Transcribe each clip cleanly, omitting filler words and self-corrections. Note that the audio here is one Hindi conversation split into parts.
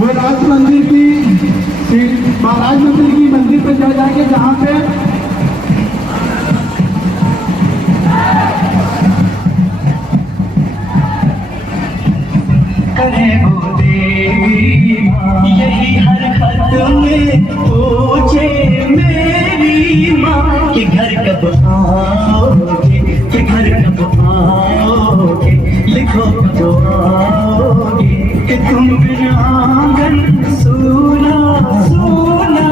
वो राज मंदिर की महाराज मंदिर की मंदिर पर चढ़ जाएंगे जहाँ पे यही हर खत में पूछे मेरी माँ कि घर कब आओगे, कि घर कब आओगे, लिखो कब आओगे, कि तुम बिना आंगन सूना सूना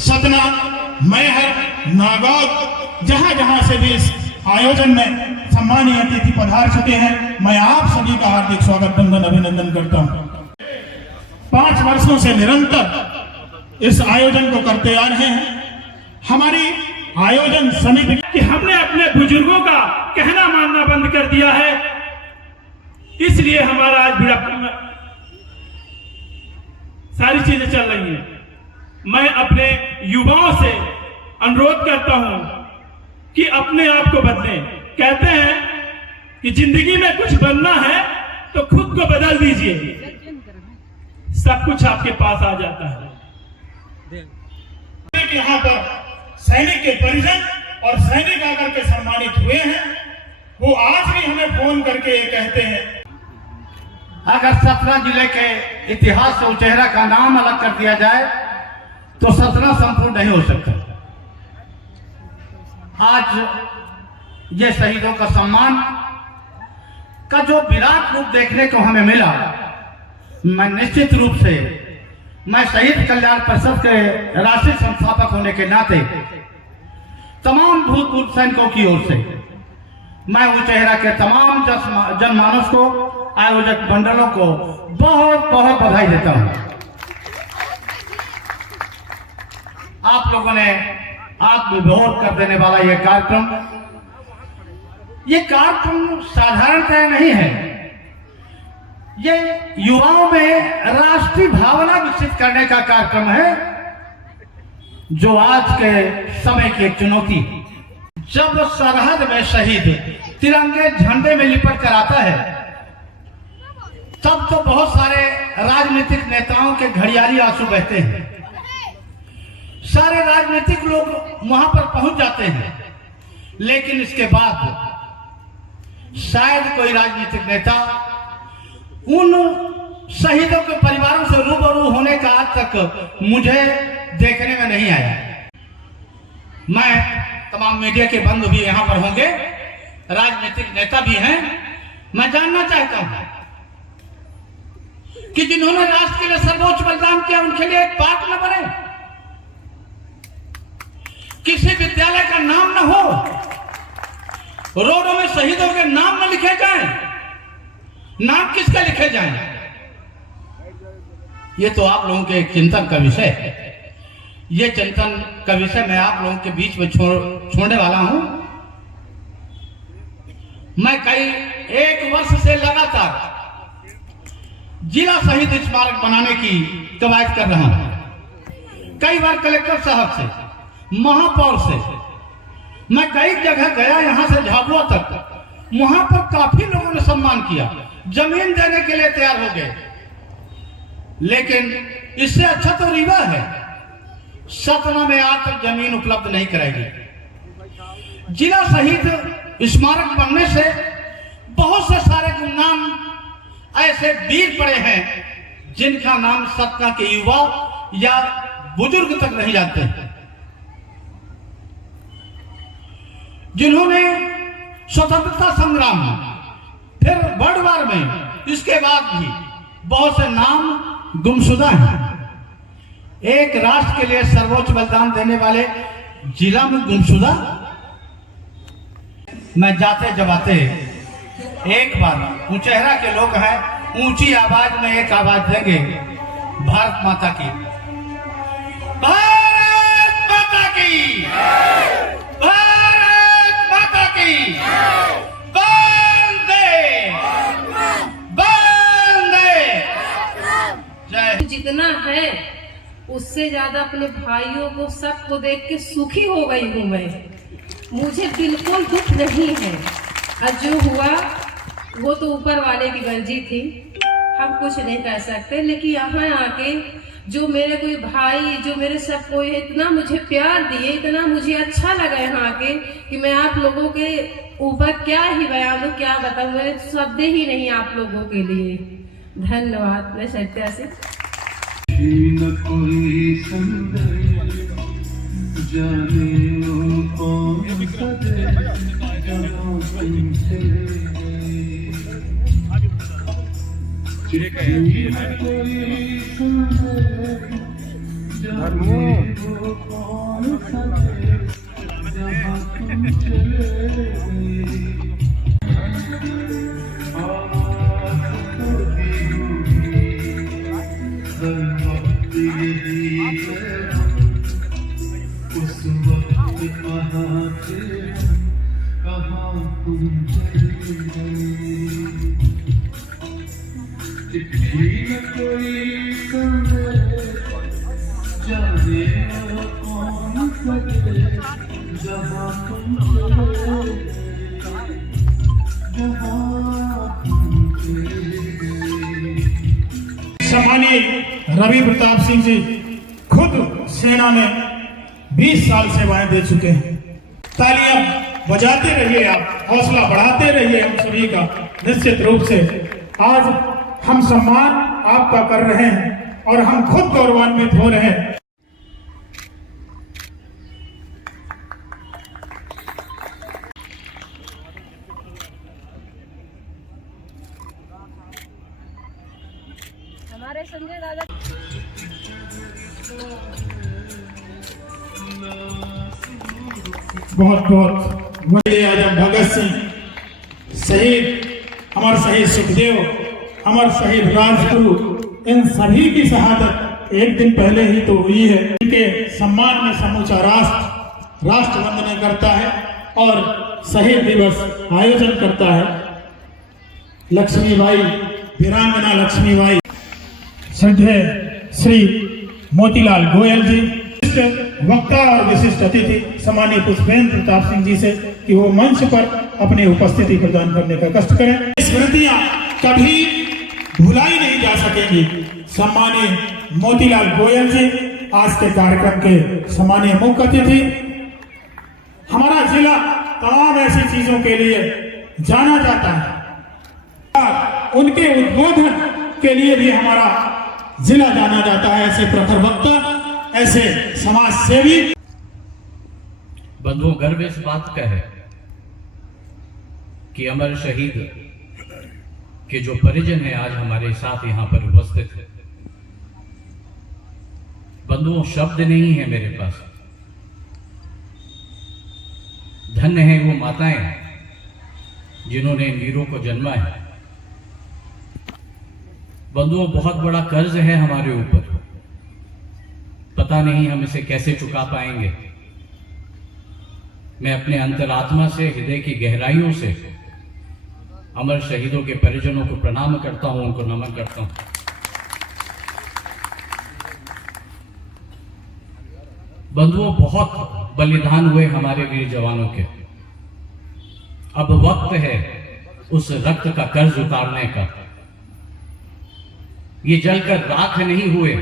सतना, मैहर, नागौर, जहां जहां से भी इस आयोजन में सम्मानीय अतिथि पधार चुके हैं, मैं आप सभी का हार्दिक स्वागत वंदन अभिनंदन करता हूं। 5 वर्षों से निरंतर इस आयोजन को करते आ रहे हैं। हमारी आयोजन समिति कि हमने अपने बुजुर्गों का कहना मानना बंद कर दिया है, इसलिए हमारा आज भिड़प सारी चीजें चल रही हैं। मैं अपने युवाओं से अनुरोध करता हूं कि अपने आप को बदलें। कहते हैं कि जिंदगी में कुछ बनना है तो खुद को बदल दीजिए, सब कुछ आपके पास आ जाता है। यहाँ पर सैनिक के परिजन और सैनिक आकर के सम्मानित हुए हैं। वो आज भी हमें फोन करके ये कहते हैं, अगर सतना जिले के इतिहास से उचेहरा का नाम अलग कर दिया जाए तो सतना संपूर्ण नहीं हो सकता। आज ये शहीदों का सम्मान का जो विराट रूप देखने को हमें मिला, मैं निश्चित रूप से मैं शहीद कल्याण परिषद के राष्ट्रीय संस्थापक होने के नाते तमाम भूतपूर्व सैनिकों की ओर से मैं उचेहरा के तमाम जनमानस को, आयोजक मंडलों को बहुत बहुत बधाई देता हूं। आप लोगों ने आत्मविभोर कर देने वाला ये कार्यक्रम साधारणतः नहीं है। ये युवाओं में राष्ट्रीय भावना विकसित करने का कार्यक्रम है, जो आज के समय की एक चुनौती है। जब सरहद में शहीद तिरंगे झंडे में लिपट कर आता है, तब तो बहुत सारे राजनीतिक नेताओं के घड़ियाली आंसू बहते हैं। सारे राजनीतिक लोग वहां पर पहुंच जाते हैं, लेकिन इसके बाद शायद कोई राजनीतिक नेता उन शहीदों के परिवारों से रूबरू होने का आज तक मुझे देखने में नहीं आया। मैं तमाम मीडिया के बंधु भी यहां पर होंगे, राजनीतिक नेता भी हैं। मैं जानना चाहता हूं कि जिन्होंने राष्ट्र के लिए सर्वोच्च बलिदान किया, उनके लिए एक पार्क न बने, किसी विद्यालय का नाम न हो, रोडों में शहीदों के नाम न लिखे जाएं। नाम किसके लिखे जाएं? ये तो आप लोगों के चिंतन का विषय है। ये चिंतन का विषय मैं आप लोगों के बीच में छोड़ने वाला हूं। मैं कई 1 वर्ष से लगातार जिला शहीद स्मारक बनाने की कवायद कर रहा हूं। कई बार कलेक्टर साहब से, महापौर से मैं कई जगह गया, यहां से झाबुआ तक। वहां पर काफी लोगों ने सम्मान किया, जमीन देने के लिए तैयार हो गए। लेकिन इससे अच्छा तो रीवा है, सतना में आज तक जमीन उपलब्ध नहीं कराएगी। जिला शहीद स्मारक बनने से बहुत से सारे गुमनाम ऐसे वीर पड़े हैं जिनका नाम सतना के युवा या बुजुर्ग तक नहीं जानते, जिन्होंने स्वतंत्रता संग्राम फिर वर्ल्ड वार में, इसके बाद भी बहुत से नाम गुमशुदा हैं। एक राष्ट्र के लिए सर्वोच्च बलिदान देने वाले जिला में गुमशुदा। मैं जाते जबाते एक बार मुचेहरा के लोग हैं, ऊंची आवाज में एक आवाज देंगे, भारत माता की, भारत माता की, भारत माता की, वंदे वंदे। जय। जितना है उससे ज्यादा अपने भाइयों को सबको देख के सुखी हो गई हूँ मैं। मुझे बिल्कुल दुख नहीं है, और जो हुआ वो तो ऊपर वाले की मर्जी थी, हम कुछ नहीं कह सकते। लेकिन यहाँ आके जो मेरे कोई भाई, जो मेरे सब कोई इतना मुझे प्यार दिए, इतना मुझे अच्छा लगा यहाँ आके कि मैं आप लोगों के ऊपर क्या ही बयान दूं, क्या बताऊं, मेरे शब्द ही नहीं आप लोगों के लिए। धन्यवाद। मैं सत्या से न कोई संदेह जाने वो कौन सा देश जहाँ तुम चले चिट्ठी न कोई संदेह जाने वो कौन सा देश जहाँ तुम चले उस वक्त कहाँ थे, कहाँ तुम चले गए। चिट्ठी न कोई संदेश जाने वो कौन सा देश जहाँ तुम चले गए, जहाँ तुम चले गए। सम्मानीय रवि प्रताप सिंह जी खुद सेना में 20 साल सेवाएं दे चुके हैं। तालियां बजाते रहिए, आप हौसला बढ़ाते रहिए हम सभी का। निश्चित रूप से आज हम सम्मान आपका कर रहे हैं और हम खुद गौरवान्वित हो रहे हैं। हमारे संजय दादा बहुत बहुत वजीर आजम भगत सिंह, शहीद अमर शहीद सुखदेव, अमर शहीद राजगुरु, इन सभी की शहादत एक दिन पहले ही तो हुई है। इनके सम्मान में समूचा राष्ट्र वंदना करता है और शहीद दिवस आयोजन करता है। लक्ष्मीबाई, वीरांगना लक्ष्मीबाई, श्रद्धेय श्री मोतीलाल गोयल जी, वक्ता और विशिष्ट अतिथि सम्मानीय पुष्पेंद्र प्रताप सिंह जी से कि वो मंच पर अपनी उपस्थिति प्रदान करने का कष्ट करें। स्मृतियां कभी भुलाई नहीं जा सकेंगी। सम्मानीय मोतीलाल गोयल जी आज के कार्यक्रम के सम्मानीय मुख्य अतिथि। हमारा जिला तमाम ऐसी चीजों के लिए जाना जाता है, उनके उद्बोधन के लिए भी हमारा जिला जाना जाता है। ऐसे प्रखर वक्ता, ऐसे समाज सेवी। बंधुओं, गर्व इस बात का है कि अमर शहीद के जो परिजन हैं आज हमारे साथ यहाँ पर उपस्थित है। बंधुओं, शब्द नहीं है मेरे पास। धन्य है वो माताएं जिन्होंने इन वीरों को जन्मा है। बंधुओं, बहुत बड़ा कर्ज है हमारे ऊपर, पता नहीं हम इसे कैसे चुका पाएंगे। मैं अपने अंतरात्मा से, हृदय की गहराइयों से अमर शहीदों के परिजनों को प्रणाम करता हूं, उनको नमन करता हूं। बंधुओं, बहुत बलिदान हुए हमारे वीर जवानों के। अब वक्त है उस रक्त का कर्ज उतारने का। ये जलकर राख नहीं हुए,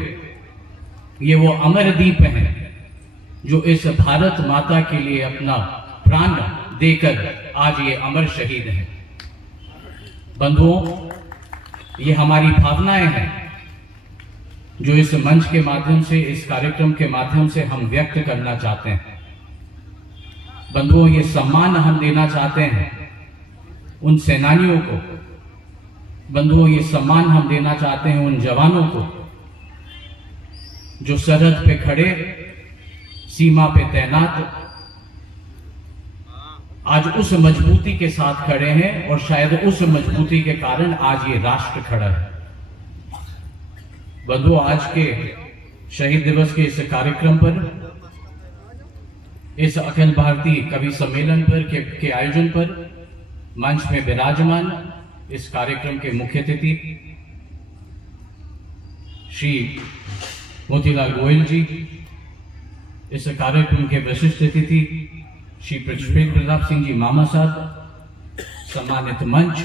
ये वो अमर दीप हैं जो इस भारत माता के लिए अपना प्राण देकर आज ये अमर शहीद हैं। बंधुओं, ये हमारी भावनाएं हैं जो इस मंच के माध्यम से, इस कार्यक्रम के माध्यम से हम व्यक्त करना चाहते हैं। बंधुओं, ये सम्मान हम देना चाहते हैं उन सेनानियों को। बंधुओं, ये सम्मान हम देना चाहते हैं उन जवानों को जो सरहद पे खड़े, सीमा पे तैनात, आज उस मजबूती के साथ खड़े हैं और शायद उस मजबूती के कारण आज ये राष्ट्र खड़ा है। बंधुओं, आज के शहीद दिवस के इस कार्यक्रम पर, इस अखिल भारतीय कवि सम्मेलन पर के आयोजन पर मंच में विराजमान इस कार्यक्रम के मुख्य अतिथि श्री मोतीलाल गोयल जी, इस कार्यक्रम के विशिष्ट अतिथि श्री पुष्पेंद्र प्रताप सिंह जी मामा साहब, सम्मानित मंच,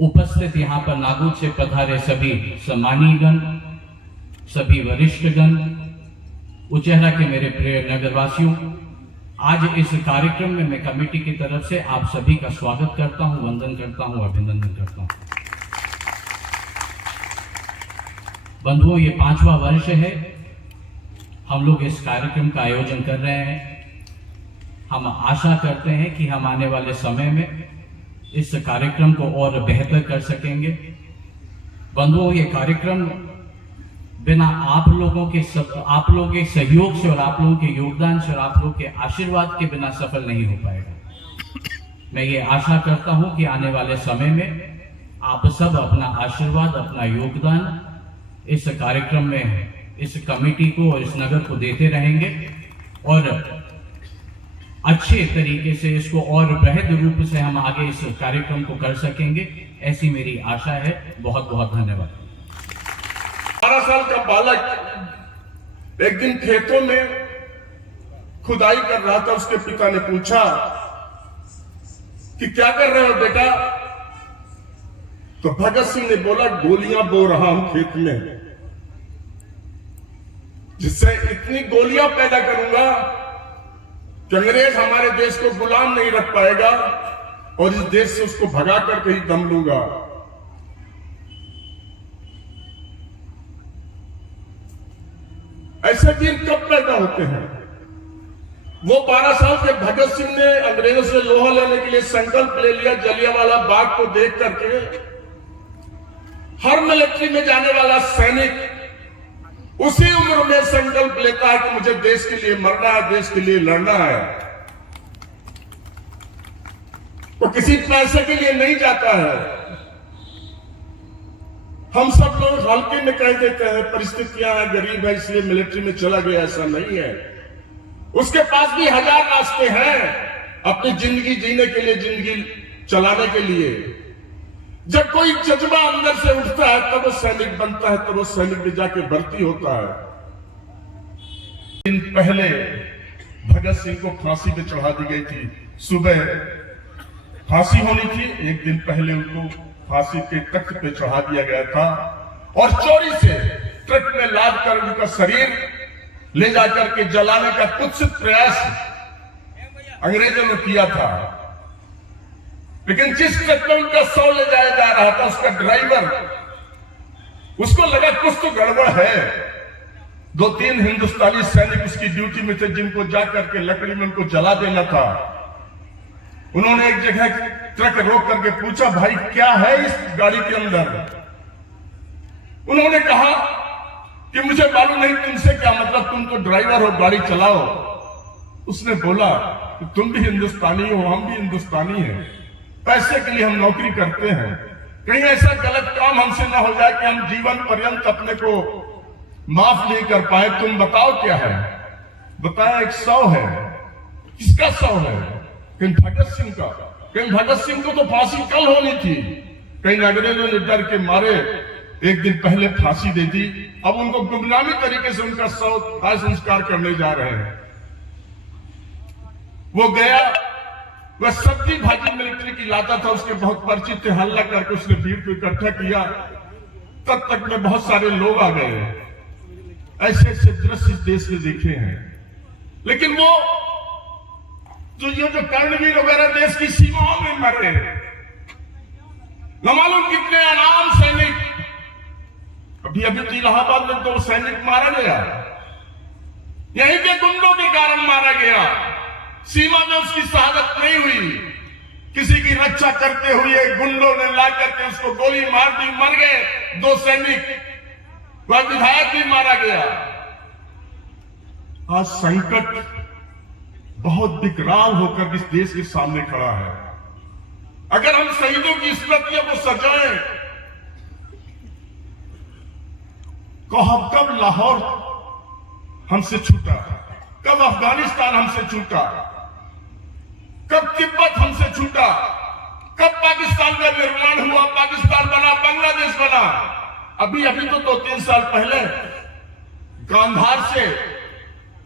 उपस्थित यहाँ पर नागौर से पधारे सभी सम्मानीयगण, सभी वरिष्ठगण, उचेहरा के मेरे प्रिय नगरवासियों, आज इस कार्यक्रम में मैं कमेटी की तरफ से आप सभी का स्वागत करता हूं, वंदन करता हूं, अभिनंदन करता हूं। बंधुओं, ये 5वां वर्ष है हम लोग इस कार्यक्रम का आयोजन कर रहे हैं। हम आशा करते हैं कि हम आने वाले समय में इस कार्यक्रम को और बेहतर कर सकेंगे। बंधुओं, ये कार्यक्रम बिना आप लोगों के सहयोग से और आप लोगों के योगदान से और आप लोगों के आशीर्वाद के बिना सफल नहीं हो पाएगा। मैं ये आशा करता हूं कि आने वाले समय में आप सब अपना आशीर्वाद, अपना योगदान इस कार्यक्रम में, इस कमेटी को और इस नगर को देते रहेंगे और अच्छे तरीके से इसको और बृहद रूप से हम आगे इस कार्यक्रम को कर सकेंगे, ऐसी मेरी आशा है। बहुत बहुत धन्यवाद। 12 साल का बालक एक दिन खेतों में खुदाई कर रहा था। उसके पिता ने पूछा कि क्या कर रहे हो बेटा? तो भगत सिंह ने बोला, गोलियां बो रहा हूं खेत में, जिससे इतनी गोलियां पैदा करूंगा कि अंग्रेज हमारे देश को गुलाम नहीं रख पाएगा और इस देश से उसको भगा कर कहीं दम लूंगा। ऐसे वीर कब पैदा होते हैं? वो 12 साल के भगत सिंह ने अंग्रेजों से लोहा लेने के लिए संकल्प ले लिया। जलियांवाला बाग को देख करके हर मिलिट्री में जाने वाला सैनिक उसी उम्र में संकल्प लेता है कि मुझे देश के लिए मरना है, देश के लिए लड़ना है। वो किसी पैसे के लिए नहीं जाता है। हम सब लोग हल्के में कह देते हैं परिस्थितियां हैं, गरीब है इसलिए मिलिट्री में चला गया, ऐसा नहीं है। उसके पास भी हजार रास्ते हैं अपनी जिंदगी जीने के लिए, जिंदगी चलाने के लिए। जब कोई जज्बा अंदर से उठता है तब वो सैनिक बनता है, तब वो सैनिक में जाके भर्ती होता है। दिन पहले भगत सिंह को फांसी पे चढ़ा दी गई थी। सुबह फांसी होनी थी, एक दिन पहले उनको फांसी के तख्त पे चढ़ा दिया गया था और चोरी से ट्रक में लाद कर उनका शरीर ले जाकर के जलाने का कुत्सित प्रयास अंग्रेजों ने किया था। लेकिन जिस ट्रक में उनका शव ले जाया जा रहा था, उसका ड्राइवर, उसको लगा कुछ तो गड़बड़ है। 2-3 हिंदुस्तानी सैनिक उसकी ड्यूटी में थे जिनको जाकर के लकड़ी में उनको जला देना था। उन्होंने एक जगह ट्रक रोक करके पूछा, भाई क्या है इस गाड़ी के अंदर? उन्होंने कहा कि मुझे मालूम नहीं तुमसे क्या मतलब, तुम तो ड्राइवर हो, गाड़ी चलाओ। उसने बोला तुम भी हिंदुस्तानी हो, हम भी हिंदुस्तानी हैं, पैसे के लिए हम नौकरी करते हैं, कहीं ऐसा गलत काम हमसे ना हो जाए कि हम जीवन पर्यंत अपने को माफ नहीं कर पाए। तुम बताओ क्या है? बताया एक 100 है। किसका 100 है? कहीं भगत सिंह का। कहीं भगत सिंह को तो फांसी कल होनी थी, कहीं अंग्रेजों ने डर के मारे एक दिन पहले फांसी दे दी। अब उनको गुमनामी तरीके से उनका 100 दाह संस्कार करने जा रहे हैं। वो गया, वह सब्जी भाजी मिलिट्री की लाता था, उसके बहुत परिचित थे, हल्ला करके उसने भीड़ को इकट्ठा किया। तब तक में बहुत सारे लोग आ गए। ऐसे ऐसे दृश्य इस देश में देखे हैं। लेकिन वो ये जो कर्णवीर वगैरह देश की सीमाओं में मरे, न मालूम कितने अनाम सैनिक। अभी अभी इलाहाबाद में 2 सैनिक मारा गया, यहीं के गुंडों के कारण मारा गया। सीमा में उसकी शहादत नहीं हुई, किसी की रक्षा करते हुए गुंडों ने ला करके उसको गोली मार दी, मर गए 2 सैनिक। वह विधायक भी मारा गया। आज संकट बहुत विकराल होकर इस देश के सामने खड़ा है। अगर हम शहीदों की स्मृतियों को सजाएं, कब लाहौर हमसे छूटा, कब अफगानिस्तान हमसे छूटा, कब तिब्बत हमसे छूटा, कब पाकिस्तान का निर्माण हुआ, पाकिस्तान बना, बांग्लादेश बना। अभी तो 2-3 साल पहले गांधार से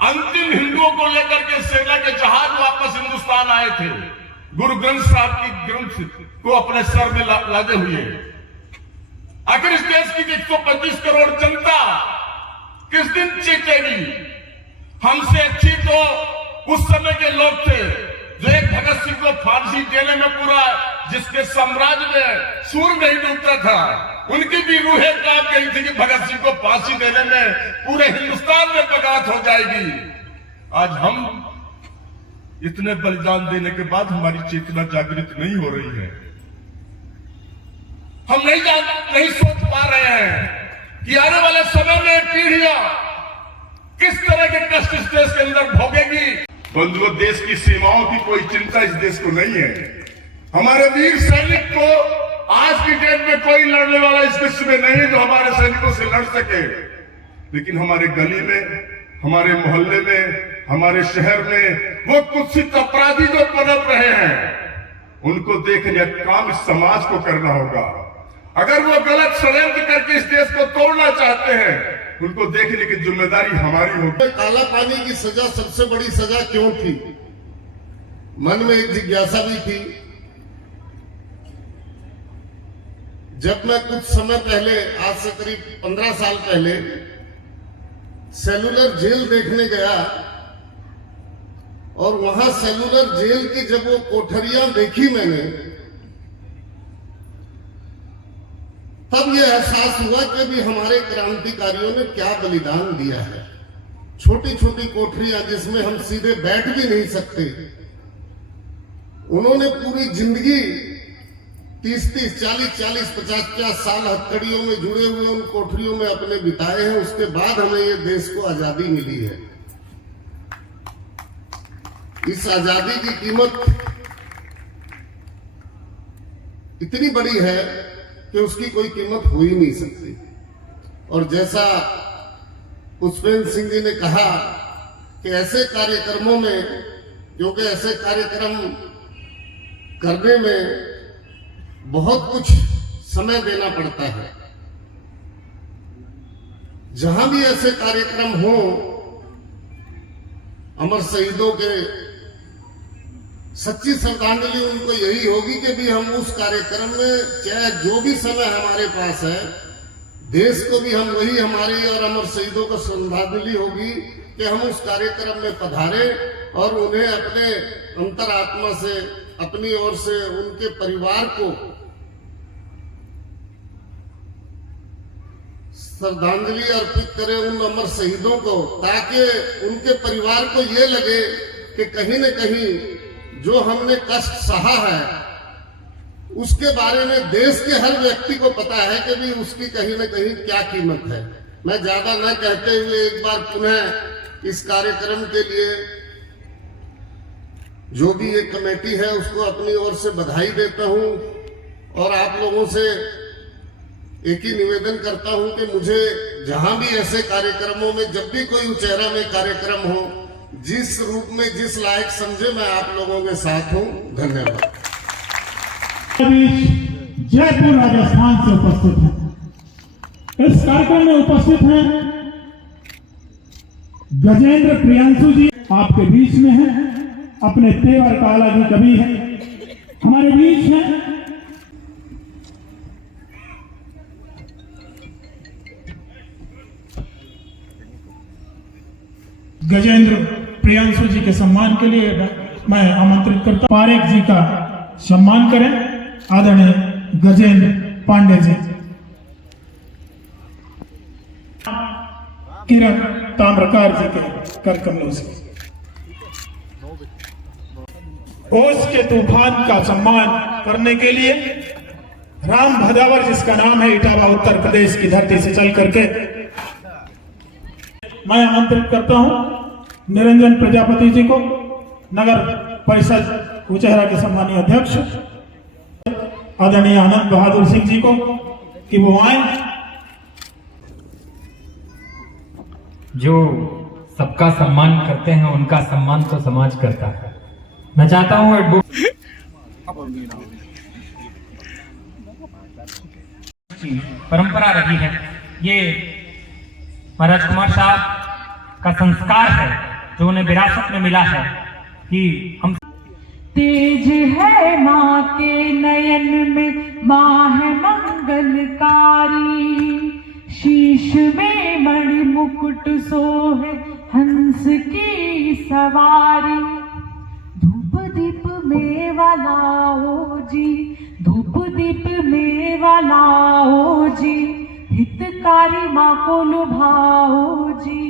अंतिम हिंदुओं को लेकर के सेना के जहाज वापस हिंदुस्तान आए थे, गुरु ग्रंथ साहब की ग्रंथ को अपने सर में लादे हुए। आखिर इस देश की 125 करोड़ जनता किस दिन चेतेगी? हमसे अच्छी तो उस समय के लोग थे जो एक भगत सिंह को फांसी देने में पूरा, जिसके साम्राज्य में सूर्य नहीं डूबता था, उनकी भी रूहें कांप गई थी कि भगत सिंह को फांसी देने में पूरे हिंदुस्तान में बगावत हो जाएगी। आज हम इतने बलिदान देने के बाद हमारी चेतना जागृत नहीं हो रही है। हम नहीं सोच पा रहे हैं कि आने वाले समय में पीढ़ियां किस तरह के कष्ट इस देश के अंदर भोगेगी। बंधुओं, देश की सीमाओं की कोई चिंता इस देश को नहीं है। हमारे वीर सैनिक को आज की डेट में कोई लड़ने वाला इस विश्व में नहीं जो हमारे सैनिकों से लड़ सके। लेकिन हमारे गली में, हमारे मोहल्ले में, हमारे शहर में वो कुत्सित अपराधी जो पनप रहे हैं, उनको देखने का काम इस समाज को करना होगा। अगर वो गलत षड्यंत्र करके इस देश को तोड़ना चाहते हैं, उनको देखने की जिम्मेदारी हमारी होगी। काला पानी की सजा सबसे बड़ी सजा क्यों थी? मन में एक जिज्ञासा भी थी। जब मैं कुछ समय पहले, आज से करीब 15 साल पहले, सेलुलर जेल देखने गया और वहां सेलुलर जेल की जब वो कोठरियां देखी मैंने, तब ये एहसास हुआ कि भी हमारे क्रांतिकारियों ने क्या बलिदान दिया है। छोटी छोटी कोठरियां जिसमें हम सीधे बैठ भी नहीं सकते, उन्होंने पूरी जिंदगी 30-30, 40-40, 50-50 साल हथकड़ियों में जुड़े हुए उन कोठरियों में अपने बिताए हैं। उसके बाद हमें ये देश को आजादी मिली है। इस आजादी की कीमत इतनी बड़ी है कि उसकी कोई कीमत हो ही नहीं सकती। और जैसा पुष्पेंद्र सिंह जी ने कहा कि ऐसे कार्यक्रमों में, क्योंकि ऐसे कार्यक्रम करने में बहुत कुछ समय देना पड़ता है, जहां भी ऐसे कार्यक्रम हो, अमर शहीदों के सच्ची श्रद्धांजलि उनको यही होगी कि भी हम उस कार्यक्रम में, चाहे जो भी समय हमारे पास है, देश को भी हम वही, हमारी और अमर शहीदों को श्रद्धांजलि होगी कि हम उस कार्यक्रम में पधारें और उन्हें अपने अंतरात्मा से, अपनी ओर से उनके परिवार को श्रद्धांजलि अर्पित करें उन अमर शहीदों को, ताकि उनके परिवार को ये लगे कि कहीं न कहीं जो हमने कष्ट सहा है उसके बारे में देश के हर व्यक्ति को पता है कि भी उसकी कहीं न कहीं क्या कीमत है। मैं ज्यादा न कहते हुए एक बार पुनः इस कार्यक्रम के लिए जो भी एक कमेटी है उसको अपनी ओर से बधाई देता हूं और आप लोगों से एक ही निवेदन करता हूं कि मुझे जहां भी ऐसे कार्यक्रमों में, जब भी कोई उचेहरा में कार्यक्रम हो, जिस रूप में जिस लायक समझे, मैं आप लोगों के साथ हूं। धन्यवाद। जयपुर राजस्थान से उपस्थित हैं। इस कार्यक्रम में उपस्थित हैं गजेंद्र प्रियांशु जी, आपके बीच में हैं। अपने तेवर काला जी कवि हैं, हमारे बीच हैं। गजेंद्र प्रियांशु जी के सम्मान के लिए मैं आमंत्रित करता हूं। पारेख जी का सम्मान करें, आदरणीय गजेंद्र पांडे जी। किरण ताम्रकार जी के कर कमलों से ओस के तूफान का सम्मान करने के लिए राम भदावर, जिसका नाम है इटावा, उत्तर प्रदेश की धरती से चल करके मैं आमंत्रित करता हूं निरंजन प्रजापति जी को, नगर परिषद उचेहरा के सम्मानीय अध्यक्ष आदरणीय आनंद बहादुर सिंह जी को, कि वो आए। जो सबका सम्मान करते हैं उनका सम्मान तो समाज करता है। मैं चाहता हूं परंपरा रही है, ये महाराज कुमार साहब का संस्कार है जो उन्हें विरासत में मिला है कि हम तेज है माँ के नयन में, माँ है मंगलकारी, शीश में मणि मुकुट सोहे हंस की सवारी। धूप दीप मेवा लाओ जी, धूप दीप मेवा लाओ जी, हितकारी माँ को लुभाओ जी।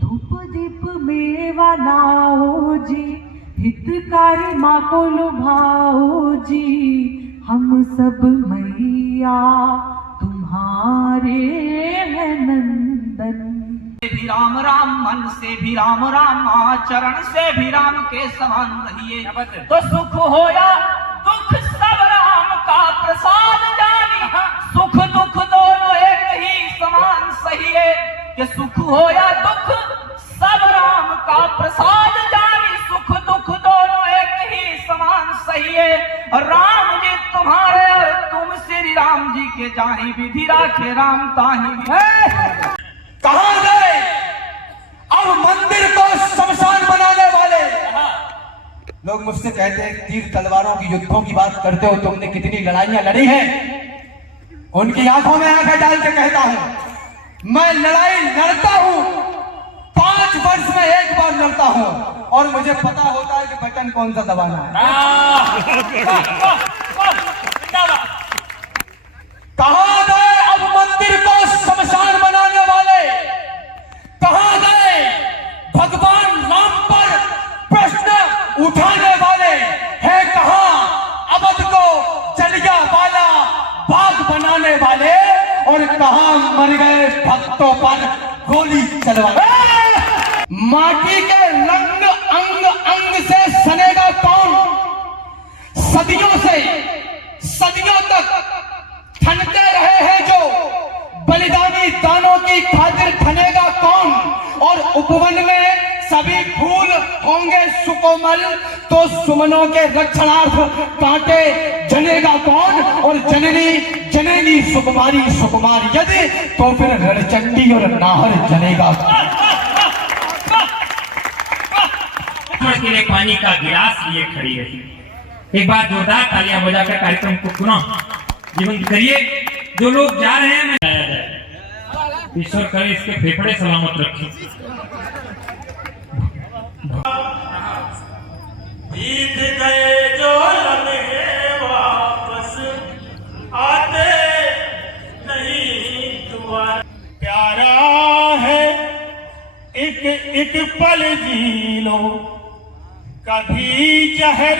धूप दीप मेवा लाओ जी, हितकारी माँ को लुभाओ जी। हम सब मैया तुम्हारे हैं नंदन। भी राम राम, मन से भी राम राम, आचरण से भी राम के समान रहिए, तो सुख होया दुख सब राम का प्रसाद जानी। सुख दुख दोनों एक ही समान सहिए, कि सुख होया दुख सब राम का प्रसाद जानी। सुख दुख दोनों एक ही समान सहिए, और राम जी तुम्हारे और तुम श्री राम जी के जाहि विधि राखे राम ताहि। कहां गए अब मंदिर को शमशान बनाने वाले? लोग मुझसे कहते हैं तीर तलवारों की युद्धों की बात करते हो, तुमने कितनी लड़ाइयां लड़ी हैं। उनकी आंखों में आंखें डाल के कहता हूं, मैं लड़ाई लड़ता हूं, 5 वर्ष में एक बार लड़ता हूं, और मुझे पता होता है कि बटन कौन सा दबाना है। कहां गए अब मंदिर को शमशान बनाने वाले? कहां गए भगवान राम पर प्रश्न उठाने वाले? है कहां अवध को जलिया वाला बाग बनाने वाले? और कहां मर गए भक्तों पर गोली चलवाने? माटी के रंग अंग अंग से सनेगा कौन? सदियों से सदियों तक ठनते रहे हैं जो बलिदानी दानों की खातिर ठनेगा कौन? और उपवन में सभी फूल होंगे सुकोमल, तो सुमनों के रक्षणार्थ कांटे जनेगा कौन? और जननी जनेगी सुकुमारी सुकुमार यदि, तो फिर रणचंडी और नाहर जनेगा। के लिए पानी का गिलास लिए खड़ी रही। एक बार जोरदार तालियां बजाकर कार्यक्रम को पुनः जीवन करिए। जो लोग जा रहे हैं, मैं ईश्वर करे इसके फेफड़े सलामत रखे। बीत गए जो लम्हे वापस आते नहीं दोबारा। प्यारा है एक एक पल जी लो, कभी जहर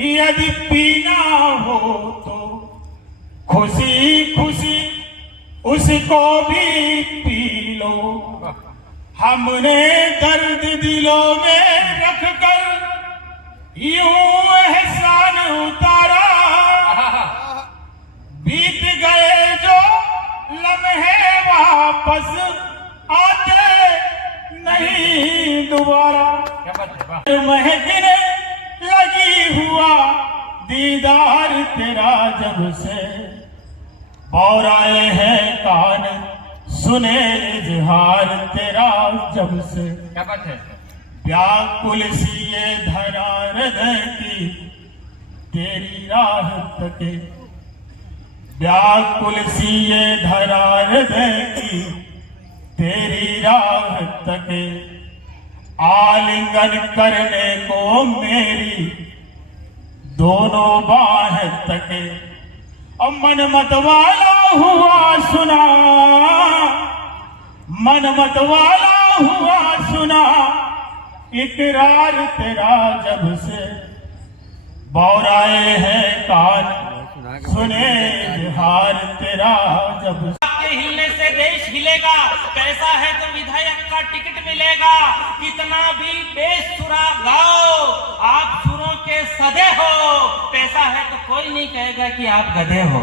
यदि पीना हो तो खुशी खुशी उसको भी पी लो। हमने दर्द दिलों में रख कर यूं एहसान उतारा, हैं वापस आते नहीं दोबारा। महकने लगी हुआ दीदार तेरा जब से, बौराए हैं कान सुने इजहार तेरा जब से। क्या बात है? व्याकुल सी ये धरा हृदय की तेरी राह तके, व्याकुल सी ये धरा हृदय की तेरी राह तके। आलिंगन करने को मेरी दोनों बाह तके। और मन मत वाला हुआ सुना, मन मत वाला हुआ सुना इकरार तेरा जब से, बौराए हैं कान सुने इजहार तेरा जब से। आपके हिलने से देश हिलेगा, पैसा है तो विधायक का टिकट मिलेगा। कितना भी बेसुरा गाओ, आप सुरों के सदे हो। पैसा है तो कोई नहीं कहेगा कि आप गधे हो।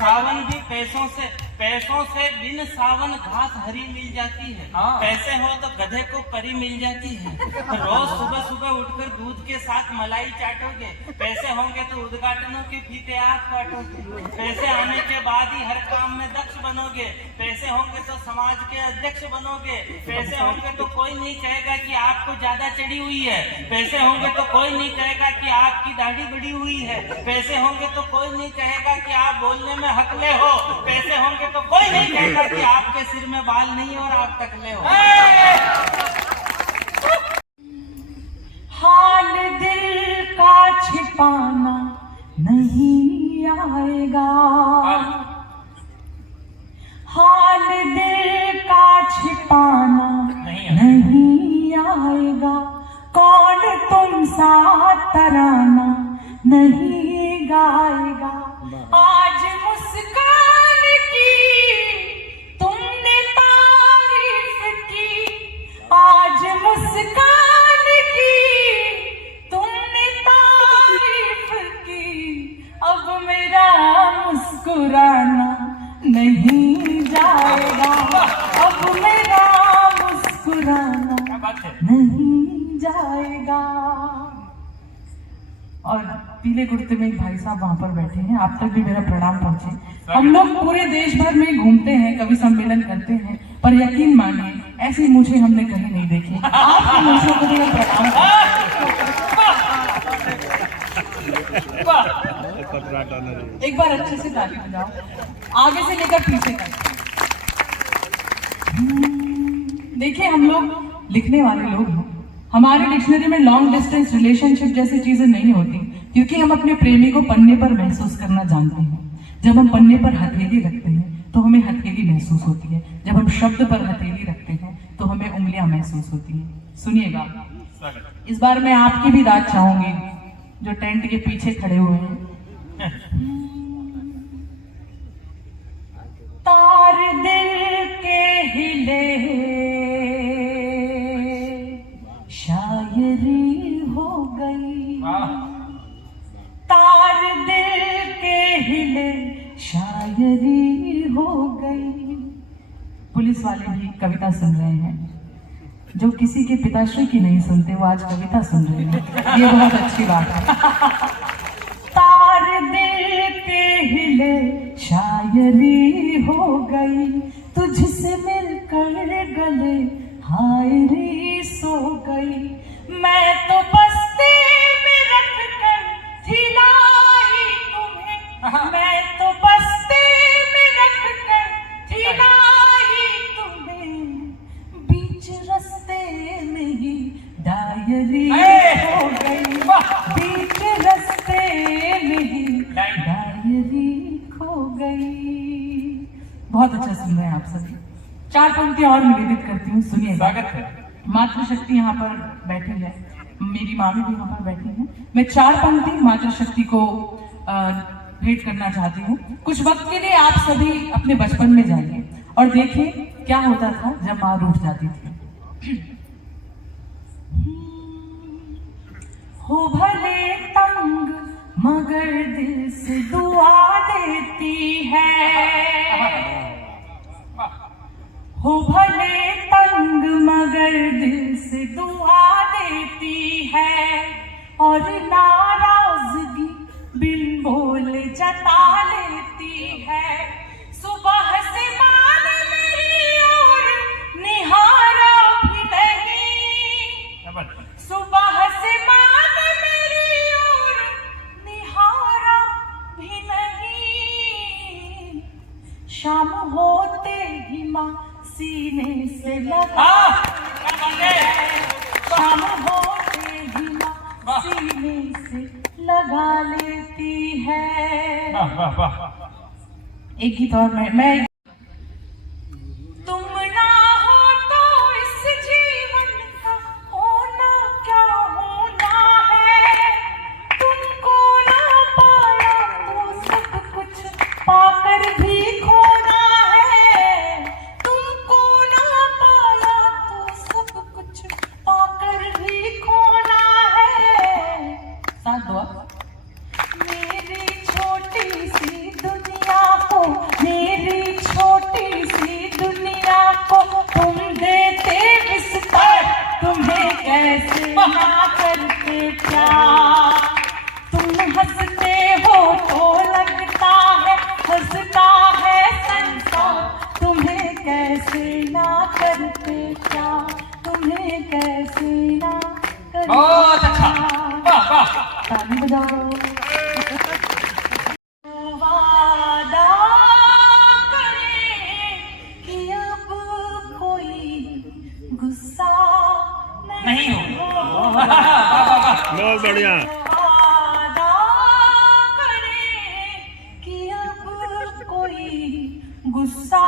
सावन भी पैसों से बिन सावन घास हरी मिल जाती है। पैसे हो तो गधे को परी मिल जाती है। रोज सुबह सुबह उठकर दूध के साथ मलाई चाटोगे। पैसे होंगे तो उद्घाटनों के फीते आप काटोगे। पैसे आने के बाद ही हर काम में दक्ष बनोगे। पैसे होंगे तो समाज के अध्यक्ष बनोगे। पैसे होंगे तो कोई नहीं कहेगा कि आपको ज्यादा चढ़ी हुई है। पैसे होंगे तो कोई नहीं कहेगा कि आपकी दाढ़ी बड़ी हुई है। पैसे होंगे तो कोई नहीं कहेगा कि आप बोलने में हकले हो। पैसे होंगे तो कोई नहीं कहेगा कि आपके सिर में बाल नहीं और आप टकले हो। हाल दिल का छिपाना नहीं आएगा, हाल दिल का छिपाना नहीं आएगा। कौन तुम सा तराना नहीं गाएगा। आज मुस्कान की तुमने तारीफ की, आज मुस्कान की तुमने तारीफ की। अब मेरा मुस्कुराना नहीं जाएगा, अब मेरा मुस्कुराना नहीं जाएगा। और पीले कुर्ते में एक भाई साहब वहां पर बैठे हैं, आप तक भी मेरा प्रणाम पहुंचे। हम लोग पूरे देश भर में घूमते हैं, कवि सम्मेलन करते हैं, पर यकीन मानिए ऐसी मूछें हमने कहीं नहीं देखी। आपकी मूछों को भी मैं प्रणाम करती। एक बार अच्छे से ताली बजाओ, आगे से लेकर पीछे तक। देखिए, हम लोग लिखने वाले लोग हैं। हमारे डिक्शनरी में लॉन्ग डिस्टेंस रिलेशनशिप जैसी चीजें नहीं होती, क्योंकि हम अपने प्रेमी को पन्ने पर महसूस करना जानते हैं। जब हम पन्ने पर हथेली रखते हैं तो हमें हथेली महसूस होती है। जब हम शब्द पर हथेली रखते हैं तो हमें उंगलियां महसूस होती हैं। सुनिएगा, इस बार मैं आपकी भी दाद चाहूंगी जो टेंट के पीछे खड़े हुए हैं। तार दिल के हिले शायरी हो गई, तार दिल के हिले शायरी हो गई। पुलिस वाले भी कविता सुन रहे हैं, जो किसी के पिताश्री की नहीं सुनते वो आज कविता सुन रहे हैं, ये बहुत अच्छी बात है। तार दिल के हिले शायरी हो गई, तुझसे मिलकर गले हाय रे सो गई। मैं तो बस्ती में रख कर खिलाई तुम्हें, मैं तो बस्ती में रख कर खिलाई तुम्हें। बीच रास्ते में ही डायरी हो गई, बीच रास्ते में ही डायरी खो गई। बहुत अच्छा सुन रहे हैं आप सभी। 4 पंक्तियां और निवेदित करती हूँ, सुनिए। स्वागत है। मातृशक्ति यहाँ पर बैठी है, मेरी मामी भी यहाँ पर बैठी हैं। मैं 4 पंक्ति मातृशक्ति को भेंट करना चाहती हूँ। कुछ वक्त के लिए आप सभी अपने बचपन में जाइए और देखिए क्या होता था जब माँ रूठ जाती थी। हो भले तंग मगर दिल से दुआ देती है। हो भले तंग मगर दिल से दुआ देती है, और नाराजगी बिन बोल जता लेती है। सुबह से मान मेरी और निहारा भी नहीं, सुबह से मान मेरी और निहारा भी नहीं। शाम होते ही माँ सीने से लगा, शाम होते ही माँ सीने से लगा लेती है। एक गीत और मैं तुम ना हो तो इस जीवन का होना क्या होना है। तुमको ना पाया तो सब कुछ पाकर भी खोना है। तुमको ना पाया तो सब कुछ पाकर भी खोना है। साथ दो। मेरी छोटी सी दुनिया को, मेरी छोटी सी दुनिया को तुम देते विस्तार, तुम्हें कैसे ना करते प्यार। तुम हंसते हो तो लगता है हंसता है संसार, तुम्हें कैसे ना करते प्यार, तुम्हें कैसे ना करते। बहुत अच्छा, वाह वाह। ताली बजाओ। वादा करे कि अब कोई गुस्सा नहीं होगा। बहुत बढ़िया। वादा करे कि अब कोई गुस्सा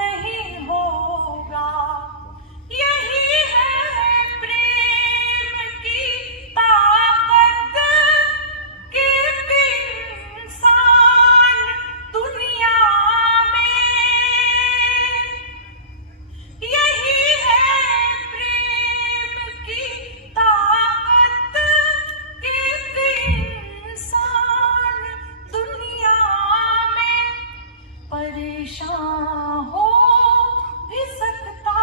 नहीं होगा। यही है प्रेम की ताकत कि इंसान दुनिया में, यही है प्रेम की ताकत कि इंसान दुनिया में परेशान हो भी सकता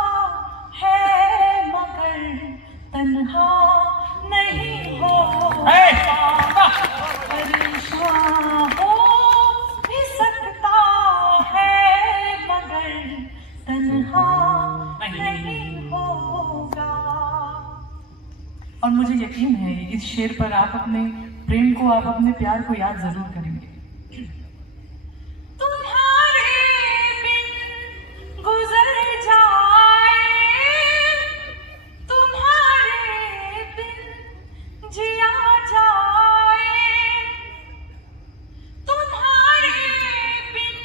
है मगर तन्हा नहीं होगा। परेशान हो भी सकता है मगर तन्हा नहीं होगा। और मुझे यकीन है इस शेर पर आप अपने प्रेम को, आप अपने प्यार को याद जरूर करेंगे। तुम्हारे बिन गुजर जाए, तुम्हारे बिन जिया जाए, तुम्हारे बिन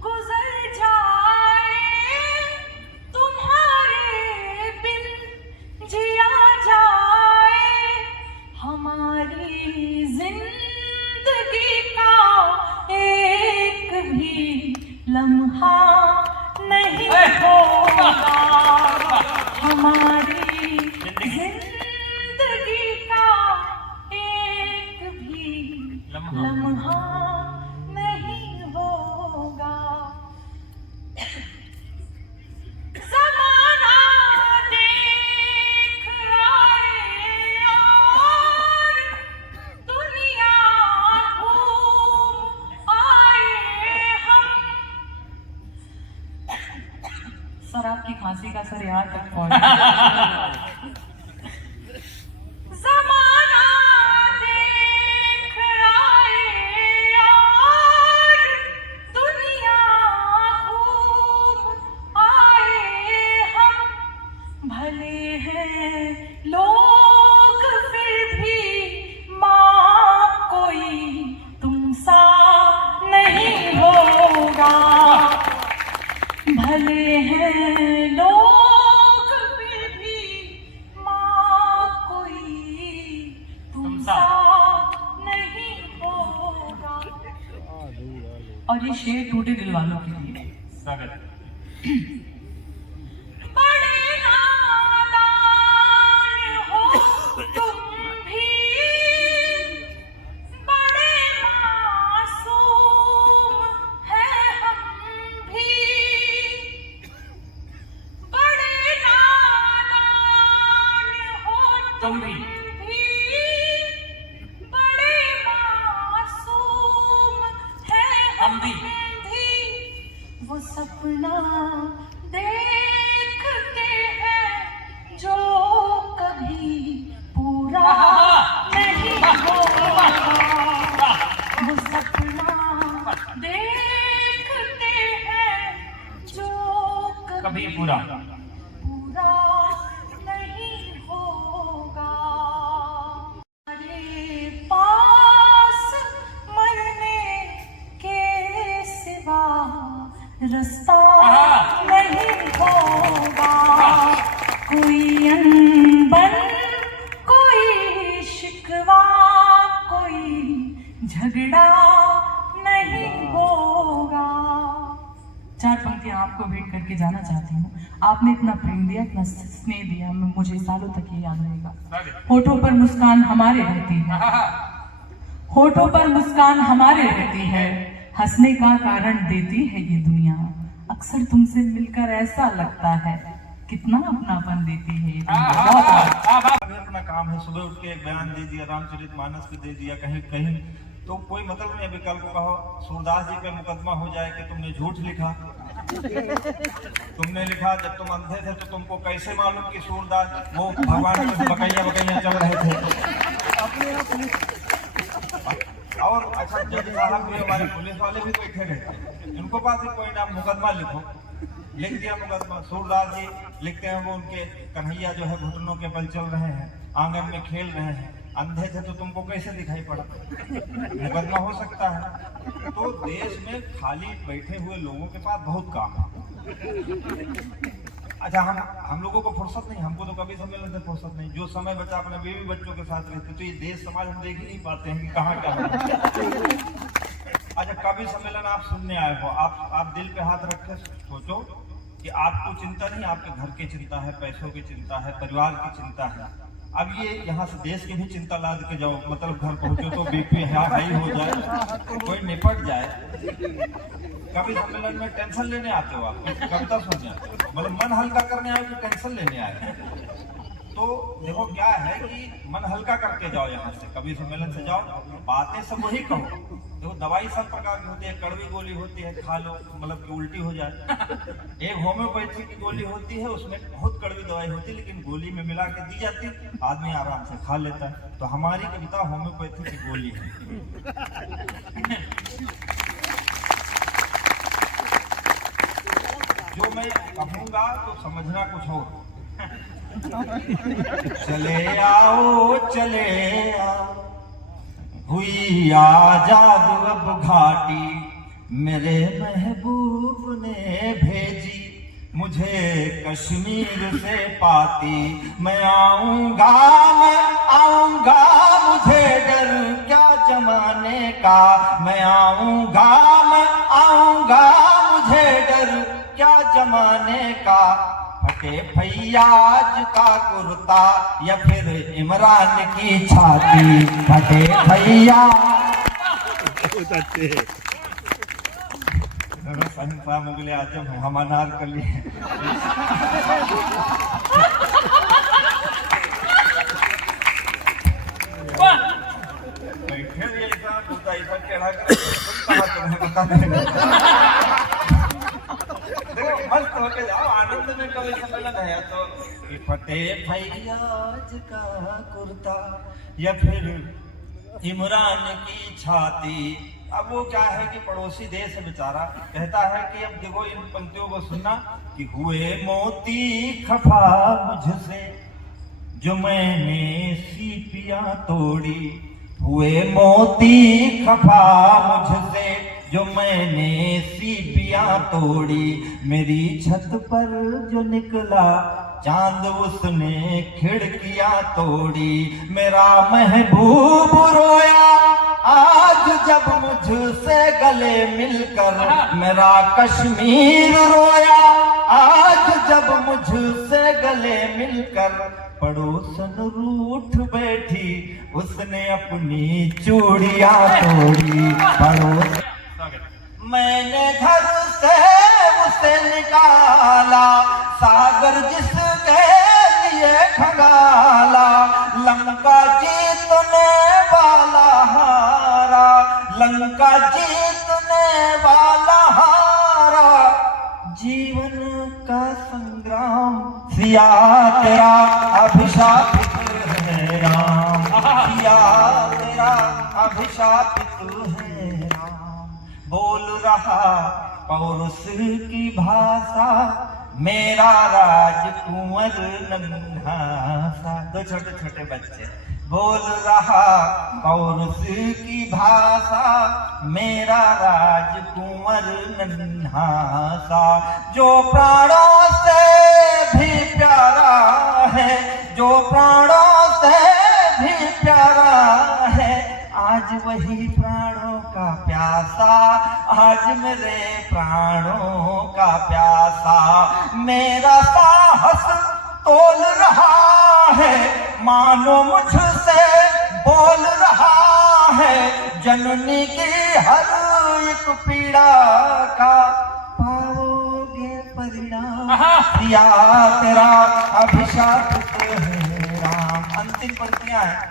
गुजर जाए, तुम्हारे बिन जिया जाए। हमारी जिंदगी का एक भी लम्हा नहीं होगा। हमारी जिंदगी का एक भी लम्हा नहीं होगा। ज़माना देख आए और दुनिया घूम आए हम। सर आपकी खांसी का असर यहाँ तक पहुंचा। ज़माना देख आए और दुनिया घूम आए हम। भले हैं लोग फिर भी माँ कोई तुम सा नहीं होगा। भले हैं लोग फिर भी माँ कोई तुम सा नहीं होगा। और ये शेर टूटे दिल वालों के लिए। बड़े नादान हो तुम भी, गौरी बड़े मासूम है हम भी वो सपना देखते हैं जो कभी पूरा नहीं होगा। वो सपना देखते हैं जो कभी पूरा पूरा नहीं होगा। हमारे पास मरने के सिवा रास्ता नहीं होगा। कोई अनबन, कोई शिकवा, कोई झगड़ा नहीं होगा। चार पंक्तियां आपको भेंट करके जाना चाहती हूँ। आपने इतना प्रेम दिया, इतना स्नेह दिया, मुझे सालों तक ये याद रहेगा। होठों पर मुस्कान हमारे रहती है, होठों पर मुस्कान हमारे रहती है, हंसने का कारण देती है ये दुनिया। अक्सर तुमसे मिलकर ऐसा लगता है कितना अपनापन देती है ये दुनिया। अपना काम है, सुबह उठ के एक बयान दे दिया, रामचरितमानस पे दे दिया, कहीं कहीं तो कोई मतलब नहीं। अभी कल को कहो सूरदास जी पे मुकदमा हो जाए कि तुमने झूठ लिखा। तुमने लिखा जब तुम अंधे थे तो तुमको कैसे मालूम कि सूरदास वो भगवान के बकैया चल रहे थे। और अच्छा जज साहब भी, हमारे पुलिस वाले भी बैठे रहते, उनको पास कोई नाम मुकदमा लिखो, लिख दिया मुकदमा। सूरदास जी लिखते हैं वो उनके कन्हैया जो है घुटनों के बल चल रहे हैं, आंगन में खेल रहे हैं, अंधे थे तो तुमको कैसे दिखाई पड़ा? मुकदमा हो सकता है। तो देश में खाली बैठे हुए लोगों के पास बहुत काम है। अच्छा हम लोगों को फुर्सत नहीं, हमको तो कभी सम्मेलन से फुर्सत नहीं। जो समय बचा अपने बीवी बच्चों के साथ रहते, तो ये देश समाज हम देख ही नहीं पाते हैं कि कहाँ क्या है। अच्छा कवि सम्मेलन आप सुनने आए हो, आप दिल पे हाथ रख के सोचो कि आपको चिंता नहीं, आपके घर की चिंता है, पैसों की चिंता है, परिवार की चिंता है। अब ये यहाँ से देश की भी चिंता लाद के जाओ, मतलब घर पहुंचो तो बीपी हाई हो जाए, कोई निपट जाए। कवि सम्मेलन में टेंशन लेने आते हो, आप कविता सुनने आते हो, मतलब मन हल्का करने आए कि टेंशन लेने आए? तो देखो क्या है कि मन हल्का करके जाओ, यहाँ से कवि सम्मेलन से जाओ, बातें सब वही कहो। देखो दवाई सब प्रकार की होती है, कड़वी गोली होती है, खा लो मतलब कि उल्टी हो जाए। एक होम्योपैथी की गोली होती है, उसमें बहुत कड़वी दवाई होती है, लेकिन गोली में मिला के दी जाती, आदमी आराम से खा लेता है। तो हमारी कविता होम्योपैथी की गोली है। जो मैं कहूँगा तो समझना कुछ और। चले आओ हुई आजाद अब घाटी, मेरे महबूब ने भेजी मुझे कश्मीर से पाती। मैं आऊंगा मुझे डर क्या जमाने का। मैं आऊंगा मुझे डर क्या जमाने का। फटे फैयाज का कुर्ता या फिर इमरान की छाती। फटे फैया शहंशाह मुगले आजम है, हम अनारकली हैं। बैठे ऐसा टेढ़ा कर तुम्हें बता देंगे। मस्त होके जाओ, आनंद में कवि सम्मेलन है। तो फटे फैयाज का कुर्ता या फिर इमरान की छाती। अब वो क्या है कि पड़ोसी देश है बेचारा, कहता है कि अब देखो इन पंक्तियों को सुनना कि हुए मोती खफा मुझसे जो मैंने सीपियां तोड़ी। हुए मोती खफा मुझसे जो मैंने सीपियां तोड़ी। मेरी छत पर जो निकला चांद उसने खिड़कियां तोड़ी। मेरा महबूब रोया आज जब मुझसे गले मिलकर। मेरा कश्मीर रोया आज जब मुझसे गले मिलकर। पड़ोसन रूठ बैठी उसने अपनी चूड़ियां तोड़ी। पड़ोस मैंने घर से उसे निकाला, सागर जिसके लिए खंगाला। सिया तेरा अभिशापित है राम, सिया तेरा अभिशापित है राम। बोल रहा पौरुष की भाषा, मेरा राजकुंवर नन्हा सा। दो छोटे छोटे बच्चे। बोल रहा पौरुष की भाषा, मेरा राजकुंवर नन्हा सा। जो प्राणों से भी प्यारा है, जो प्राणों से भी प्यारा है, आज वही प्राणों का प्यासा, आज मेरे प्राणों का प्यासा। मेरा साहस तोल रहा है, मानो मुझसे बोल रहा है। जननी की हर एक पीड़ा का पाओगे परिणाम, सिया तेरा अभिशापित है राम। अंतिम पंक्तियां हैं।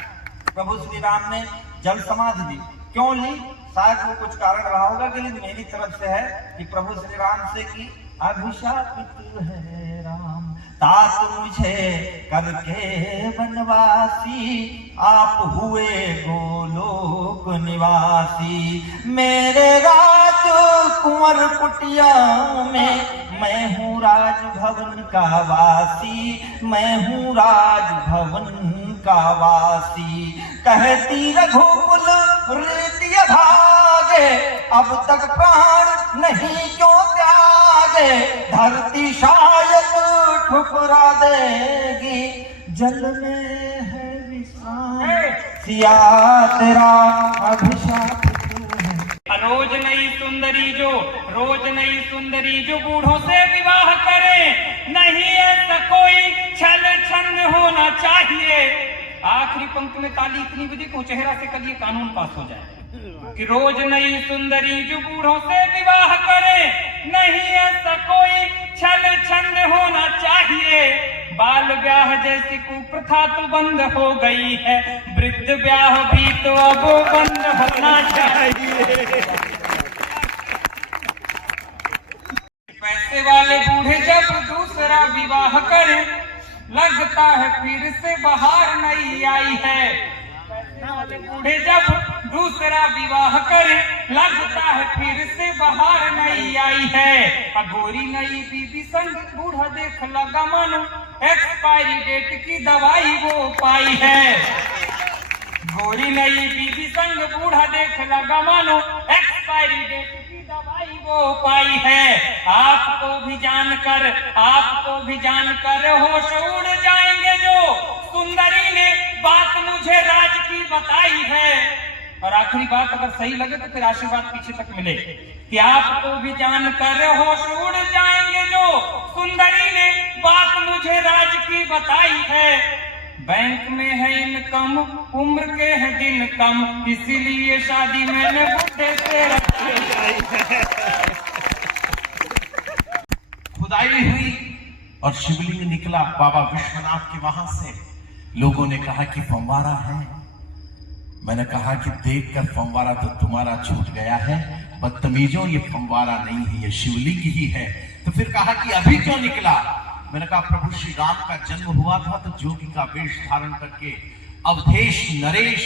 प्रभु श्री राम ने जल समाधि दी। क्यों ली? शायद वो कुछ कारण रहा होगा कि मेरी तरफ से है कि प्रभु श्री राम से की अभिशापित है राम। तात मुझे करके बनवासी, आप हुए गोलोक निवासी। मेरे राज कुंवर कुटिया में मैं हूँ राजभवन का वासी, मैं हूँ राजभवन का वासी। कहती रघुकुल रीति भागे, अब तक प्राण नहीं क्यों त्यागे। धरती शायद ठुकरा देगी, जल में है विश्राम, सिया तेरा अभिशापित है। रोज नई सुंदरी जो, रोज नई सुंदरी जो बूढ़ों से विवाह करे, नहीं ऐसा कोई छल छंद होना चाहिए। आखिरी पंक्ति में ताली इतनी बजी को चेहरा से कल ये कानून पास हो जाए कि रोज नई सुंदरी जो बूढ़ों से विवाह करे, नहीं ऐसा कोई छल छंद होना चाहिए। बाल ब्याह जैसी कुप्रथा तो बंद हो गई है, वृद्ध ब्याह भी तो अब बंद होना चाहिए। पैसे वाले बूढ़े जब दूसरा विवाह करें, लगता है फिर से बाहर नहीं आई है। पैसे वाले बूढ़े जब दूसरा विवाह करें, लगता है फिर से बाहर नहीं आई है। अगोरी नई बीबी संग बूढ़ा देख लगा मानो, एक्सपायरी डेट की दवाई वो पाई है। गोरी नई बीबी संग बूढ़ा देख लगा मानो, एक्सपायरी डेट की दवाई वो पाई है। आपको भी जानकर, आपको भी जानकर होश उड़ जाएंगे जो सुंदरी ने बात मुझे राज की बताई है। और आखिरी बात अगर सही लगे तो फिर आशीर्वाद पीछे तक मिले कि आपको भी जानकर होश उड़ जाएंगे जो सुंदरी ने बात मुझे राज की बताई है। बैंक में है इनकम, उम्र के हैं दिन कम, इसीलिए शादी मैंने बुढ़े से रखी। खुदाई हुई और शिवलिंग निकला बाबा विश्वनाथ के वहां से। लोगों ने कहा कि फंवारा है। मैंने कहा कि देखकर फंवारा तो तुम्हारा छूट गया है, बदतमीजों ये फंवारा नहीं है, ये शिवलिंग ही है। तो फिर कहा कि अभी क्यों निकला? मैंने कहा प्रभु श्री राम का जन्म हुआ था तो जोगी का वेश धारण करके अवधेश नरेश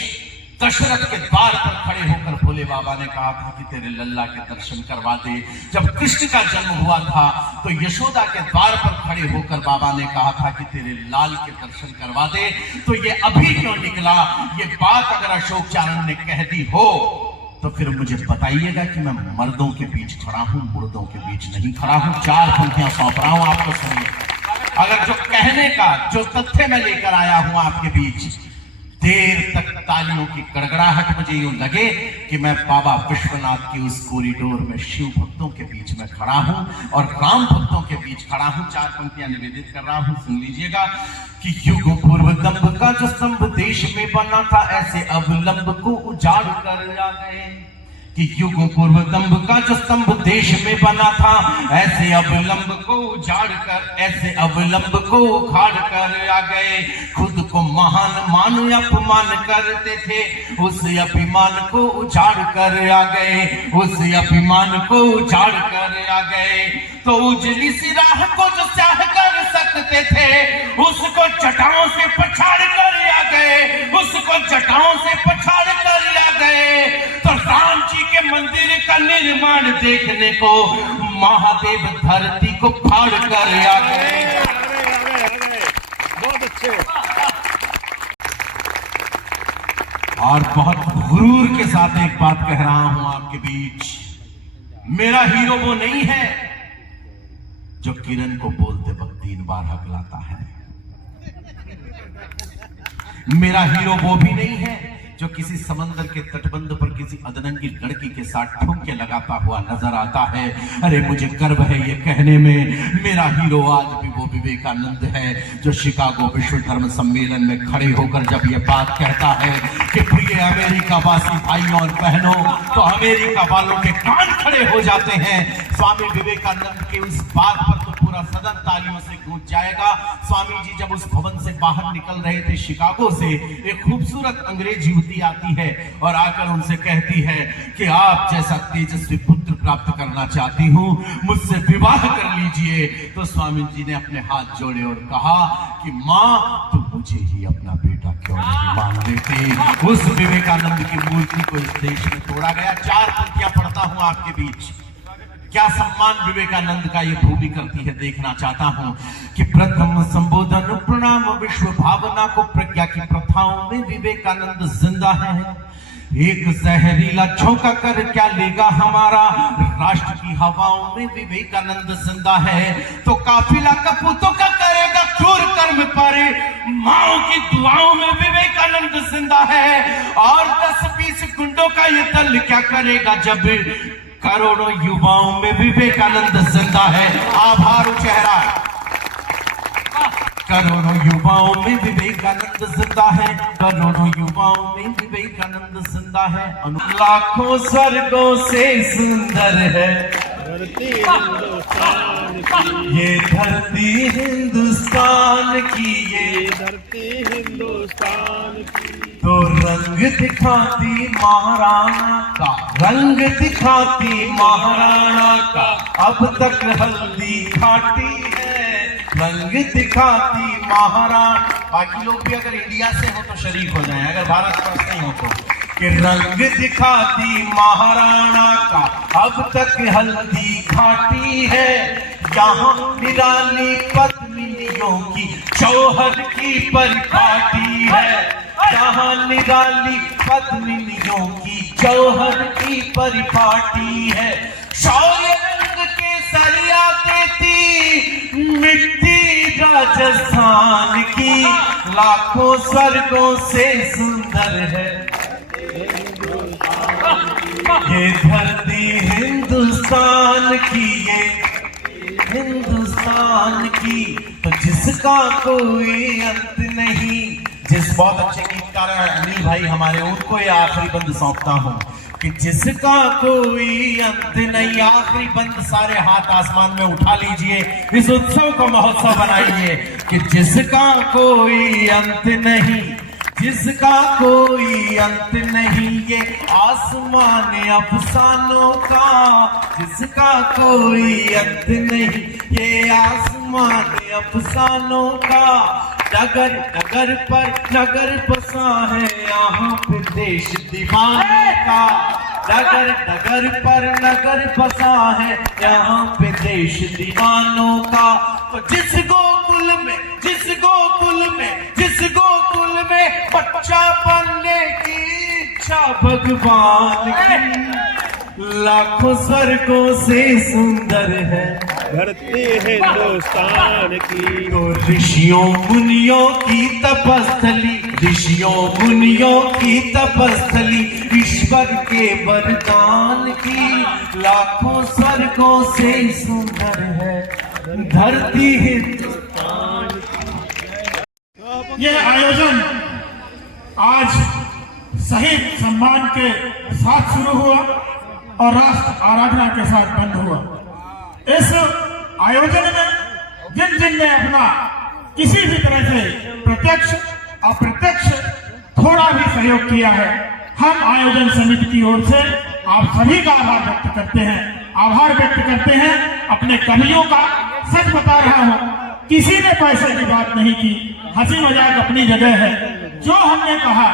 दशरथ के द्वार पर खड़े होकर भोले बाबा ने कहा था कि तेरे लल्ला के दर्शन करवा दे। जब कृष्ण का जन्म हुआ था तो यशोदा के द्वार पर खड़े होकर बाबा ने कहा था कि तेरे लाल के दर्शन करवा दे। तो ये अभी क्यों निकला? ये बात अगर अशोक चारण ने कह दी हो तो फिर मुझे बताइएगा कि मैं मर्दों के बीच खड़ा हूं, मुर्दों के बीच नहीं खड़ा हूं। 4 पंक्तियां सौंप रहा हूं आपको, सुनिए। अगर जो कहने का जो तथ्य मैं लेकर आया हूं आपके बीच, देर तक तालियों की गड़गड़ाहट मुझे यूं लगे कि मैं बाबा विश्वनाथ की उस कॉरिडोर में शिव भक्तों के बीच में खड़ा हूं और राम भक्तों के बीच खड़ा हूं। 4 पंक्तियां निवेदित कर रहा हूं, सुन लीजिएगा कि युगों पूर्व दंभ का जो स्तंभ देश में बना था, ऐसे अवलंब को उजाड़ कर आ गए। कि युगों पूर्व दंभ का जो स्तंभ देश में बना था, ऐसे अवलंब को उजाड़ कर, ऐसे अवलंब को उखाड़ कर आ गए। खुद को महान मान अपमान करते थे, उस अभिमान को उजाड़ कर आ गए, उस अभिमान को उजाड़ कर आ गए तो उजली सी राह को जो स्याह कर सकते थे उसको जटाओं से पछाड़ कर आ गए, उसको जटाओं से पछाड़ कर आ गए। तो राम जी के मंदिर का निर्माण देखने को महादेव धरती को फाड़ कर आ गए। बहुत अच्छे। और बहुत गुरूर के साथ एक बात कह रहा हूं आपके बीच, मेरा हीरो वो नहीं है जो किरण को बोलते वक्त 3 बार हकलाता है। मेरा हीरो वो भी नहीं है जो किसी समंदर के तटबंध पर किसी अदरंगी लड़की के साथ ठुमके लगाता हुआ नजर आता है। अरे मुझे गर्व है ये कहने में, मेरा हीरो आज भी वो विवेकानंद है जो शिकागो विश्व धर्म सम्मेलन में खड़े होकर जब ये बात कहता है कि प्रिय अमेरिका वासी भाइयों और बहनों, तो अमेरिका वालों के कान खड़े हो जाते हैं। स्वामी विवेकानंद के उस बात पर तो पूरा सदन तालियों से गूंज जाएगा। स्वामी जी जब उस भवन से बाहर निकल रहे थे शिकागो से, एक खूबसूरत अंग्रेज युवती आती है और आकर उनसे कहती है कि आप जैसा तेजस्वी पुत्र प्राप्त करना चाहती हूँ, मुझसे विवाह कर लीजिए। तो स्वामी जी ने अपने हाथ जोड़े और कहा कि माँ तुम मुझे ही अपना बेटा क्यों नहीं मान लेते। उस विवेकानंद की मूर्ति को इस देश में तोड़ा गया। 4 पंक्तियां पढ़ता हूं आपके बीच। क्या सम्मान विवेकानंद का ये भूमि करती है देखना चाहता हूं कि प्रथम संबोधन प्रणाम विश्व भावना को प्रज्ञा की प्रथाओं में विवेकानंद जिंदा है। एक जहरीला झोंका कर क्या लेगा हमारा, राष्ट्र की हवाओं में विवेकानंद जिंदा है। तो काफिला कपूतों का करेगा क्रूर कर्म पर, माओ की दुआओं में विवेकानंद जिंदा है। और 10-20 गुंडों का ये दल क्या करेगा जब करोड़ों युवाओं में विवेकानंद जिंदा है। आभार चेहरा, करोड़ों युवाओं में विवेकानंद जिंदा है, करोड़ों युवाओं में विवेकानंद जिंदा है। लाखों स्वर्गों से सुंदर है ये धरती हिंदुस्तान की, ये धरती हिंदुस्तान की। तो रंग दिखाती महाराणा का, रंग दिखाती महाराणा का, अब तक हल्दी घाटी है, रंग दिखाती महाराणा। बाकी लोग भी अगर इंडिया से हो तो शरीक हो जाएं, अगर भारत पर नहीं हो तो। कि रंग दिखाती महाराणा का, अब तक हल्दी घाटी है, यहाँ निराली पत्नियों की जौहर की परिपाटी है, यहाँ निराली पत्नियों की जौहर की परिपाटी है। शौर्य रंग के सरिया देती मिट्टी राजस्थान की, लाखों स्वर्गों से सुंदर है ये धरती हिंदुस्तान की, ये हिंदुस्तान की। तो जिसका कोई अंत नहीं, जिस बहुत अच्छे गीतकार हैं अनिल भाई हमारे, उनको ये आखिरी बंद सौंपता हूँ कि जिसका कोई अंत नहीं। आखिरी बंद सारे हाथ आसमान में उठा लीजिए, इस उत्सव को महोत्सव बनाइए कि जिसका कोई अंत नहीं, जिसका कोई अंत नहीं, ये आसमान अफसानों का, जिसका कोई अंत नहीं, ये आसमान अफसानों का। नगर नगर पर नगर बसा है यहाँ पे देश दीवाने का, नगर नगर पर नगर बसा है यहाँ पे देश दीवानों का। तो जिस गोकुल में, जिस गोकुल में, जिस गोकुल में बच्चा बनने की इच्छा भगवान की, लाखों स्वर्गों से सुंदर है धरती हिंदुस्तान की। तो ऋषियों मुनियों की तपस्थली, ऋषियों मुनियों की तपस्थली, ईश्वर के वरदान की, लाखों स्वर्गों से सुंदर है धरती हिंदुस्तान की। ये आयोजन आज शहीद सम्मान के साथ शुरू हुआ और राष्ट्र आराधना के साथ बंद हुआ। इस आयोजन में जिन जिन ने अपना किसी भी तरह से प्रत्यक्ष अप्रत्यक्ष थोड़ा भी सहयोग किया है, हम आयोजन समिति की ओर से आप सभी का आभार व्यक्त करते हैं। आभार व्यक्त करते हैं अपने कवियों का। सच बता रहा हूं, किसी ने पैसे की बात नहीं की, हंसी मजाक अपनी जगह है। जो हमने कहा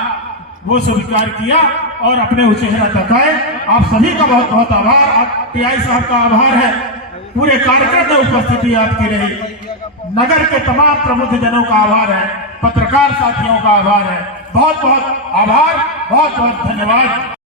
वो स्वीकार किया और अपने वो चेहरा तकाए। आप सभी का बहुत बहुत आभार। आप टीआई साहब का आभार है, पूरे कार्यक्रम में उपस्थिति आपकी रही। नगर के तमाम प्रबुद्ध जनों का आभार है, पत्रकार साथियों का आभार है। बहुत बहुत आभार, बहुत बहुत धन्यवाद।